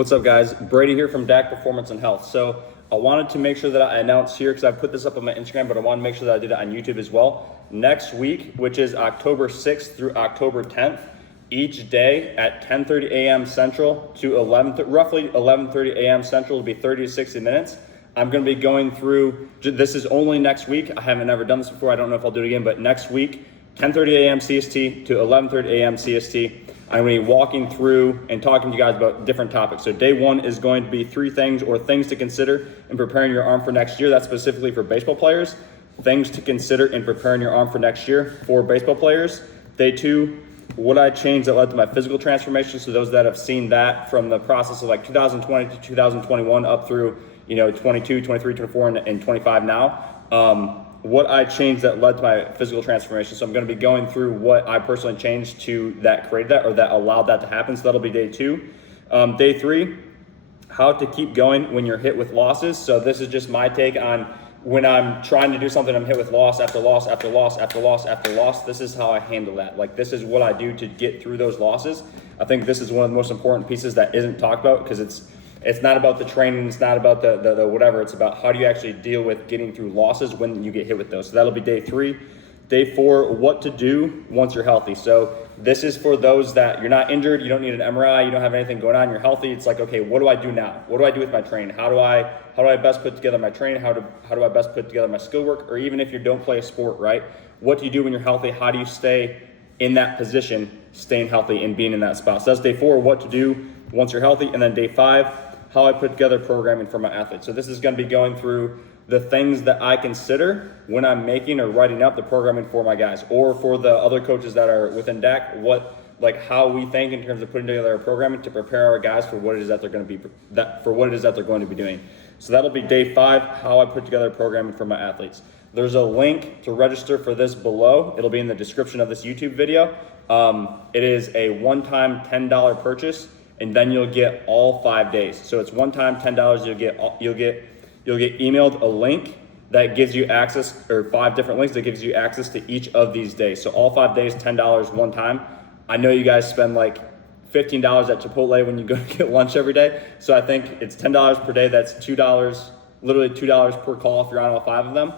What's up, guys? Brady here from DAC Performance and Health. So I wanted to make sure that I announced here, because I put this up on my Instagram, but I want to make sure that I did it on YouTube as well. Next week, which is October 6th through October 10th, each day at 10:30 a.m. Central to roughly 11:30 a.m. Central, will be 30 to 60 minutes. I'm going to be going through, this is only next week. I haven't ever done this before. I don't know if I'll do it again, but next week, 10:30 a.m. CST to 11:30 a.m. CST. I'm going to be walking through and talking to you guys about different topics. So day one is going to be 3 things or things to consider in preparing your arm for next year. That's specifically for baseball players. Things to consider in preparing your arm for next year for baseball players. Day 2, what I changed that led to my physical transformation. So those that have seen that from the process of like 2020 to 2021 up through 22, 23, 24, and 25 now. What I changed that led to my physical transformation. So I'm going to be going through what I personally changed to that created that, or that allowed that to happen. So that'll be day 2. Day 3, how to keep going when you're hit with losses. So this is just my take on when I'm trying to do something, I'm hit with loss after loss after loss after loss after loss. This is how I handle that. Like, this is what I do to get through those losses. I think this is one of the most important pieces that isn't talked about, because it's not about the training, it's not about the whatever, it's about how do you actually deal with getting through losses when you get hit with those. So that'll be day 3. Day 4, what to do once you're healthy. So this is for those that you're not injured, you don't need an MRI, you don't have anything going on, you're healthy. It's like, okay, what do I do now? What do I do with my training? How do I best put together my training? How do I best put together my skill work? Or even if you don't play a sport, right? What do you do when you're healthy? How do you stay in that position, staying healthy and being in that spot? So that's day 4, what to do once you're healthy. And then day 5, how I put together programming for my athletes. So this is going to be going through the things that I consider when I'm making or writing up the programming for my guys, or for the other coaches that are within DAC, how we think in terms of putting together a programming to prepare our guys for what it is that they're going to be doing. So that'll be day 5, how I put together programming for my athletes. There's a link to register for this below. It'll be in the description of this YouTube video. It is a one-time $10 purchase, and then you'll get all 5 days. So it's one-time $10. You'll get emailed a link that gives you access, or 5 different links that gives you access to each of these days. So all 5 days, $10 one time. I know you guys spend like $15 at Chipotle when you go to get lunch every day. So I think it's $10 per day. That's $2, literally $2 per call if you're on all 5 of them.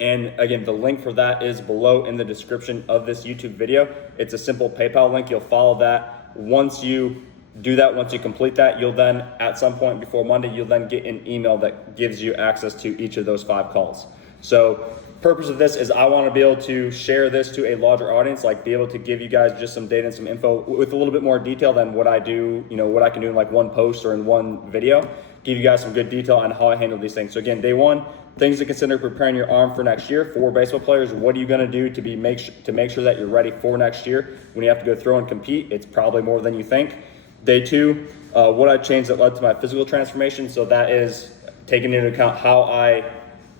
And again, the link for that is below in the description of this YouTube video. It's a simple PayPal link. You'll follow that. Once you do that, once you complete that, you'll then, at some point before Monday, you'll then get an email that gives you access to each of those 5 calls. So purpose of this is I want to be able to share this to a larger audience, like be able to give you guys just some data and some info with a little bit more detail than what I do, what I can do in like one post or in one video, give you guys some good detail on how I handle these things. So again, day 1, things to consider preparing your arm for next year. For baseball players, what are you going to do to make sure that you're ready for next year? When you have to go throw and compete, it's probably more than you think. Day 2, what I changed that led to my physical transformation. So that is taking into account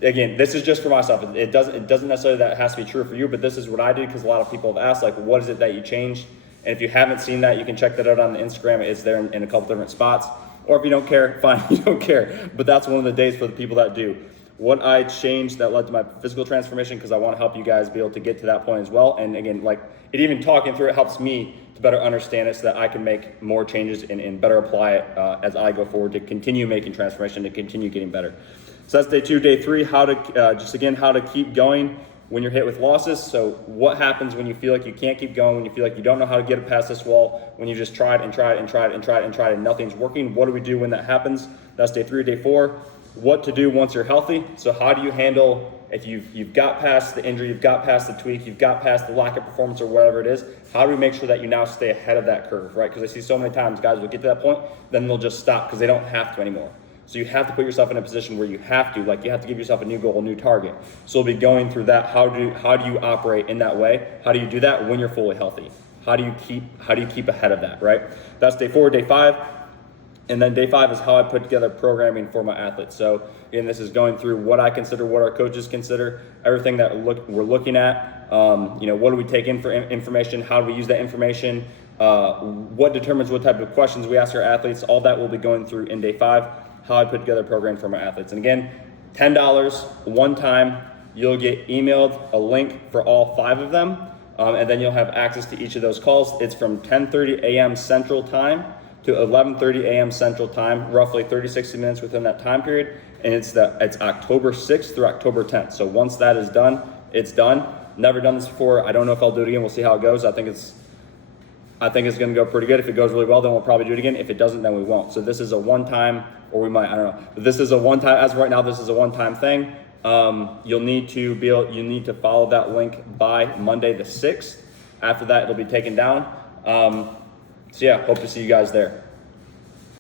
again, this is just for myself. It doesn't necessarily that it has to be true for you, but this is what I did, because a lot of people have asked, like, what is it that you changed? And if you haven't seen that, you can check that out on the Instagram. It's there in a couple different spots. Or if you don't care, fine, you don't care. But that's one of the days for the people that do. What I changed that led to my physical transformation, because I want to help you guys be able to get to that point as well. And again, like, it even talking through it helps me to better understand it, so that I can make more changes and better apply it as I go forward to continue making transformation, to continue getting better. So that's day 2. Day 3, how to keep going when you're hit with losses. So what happens when you feel like you can't keep going, when you feel like you don't know how to get past this wall, when you just tried and nothing's working? What do we do when that happens? That's day 3. Day 4, what to do once you're healthy. So how do you handle if you've got past the injury, you've got past the tweak, you've got past the lack of performance or whatever it is? How do we make sure that you now stay ahead of that curve, right? Because I see so many times guys will get to that point, then they'll just stop because they don't have to anymore. So you have to put yourself in a position where you have to give yourself a new goal, a new target. So we'll be going through that. How do you operate in that way? How do you do that when you're fully healthy? How do you keep ahead of that, right? That's day 4. Day 5. And then day 5 is how I put together programming for my athletes. So again, this is going through what I consider, what our coaches consider, everything that we're looking at. What do we take in for information? How do we use that information? What determines what type of questions we ask our athletes? All that we'll be going through in day 5, how I put together a program for my athletes. And again, $10 one time. You'll get emailed a link for all 5 of them. And then you'll have access to each of those calls. It's from 10:30 a.m. Central Time to 11:30 a.m. Central Time, roughly 30-60 minutes within that time period. And it's October 6th through October 10th. So once that is done, it's done. Never done this before. I don't know if I'll do it again. We'll see how it goes. I think it's going to go pretty good. If it goes really well, then we'll probably do it again. If it doesn't, then we won't. So this is a one-time, or we might, I don't know. But this is a one-time, as of right now, this is a one-time thing. You need to follow that link by Monday the 6th. After that, it'll be taken down. So yeah, hope to see you guys there.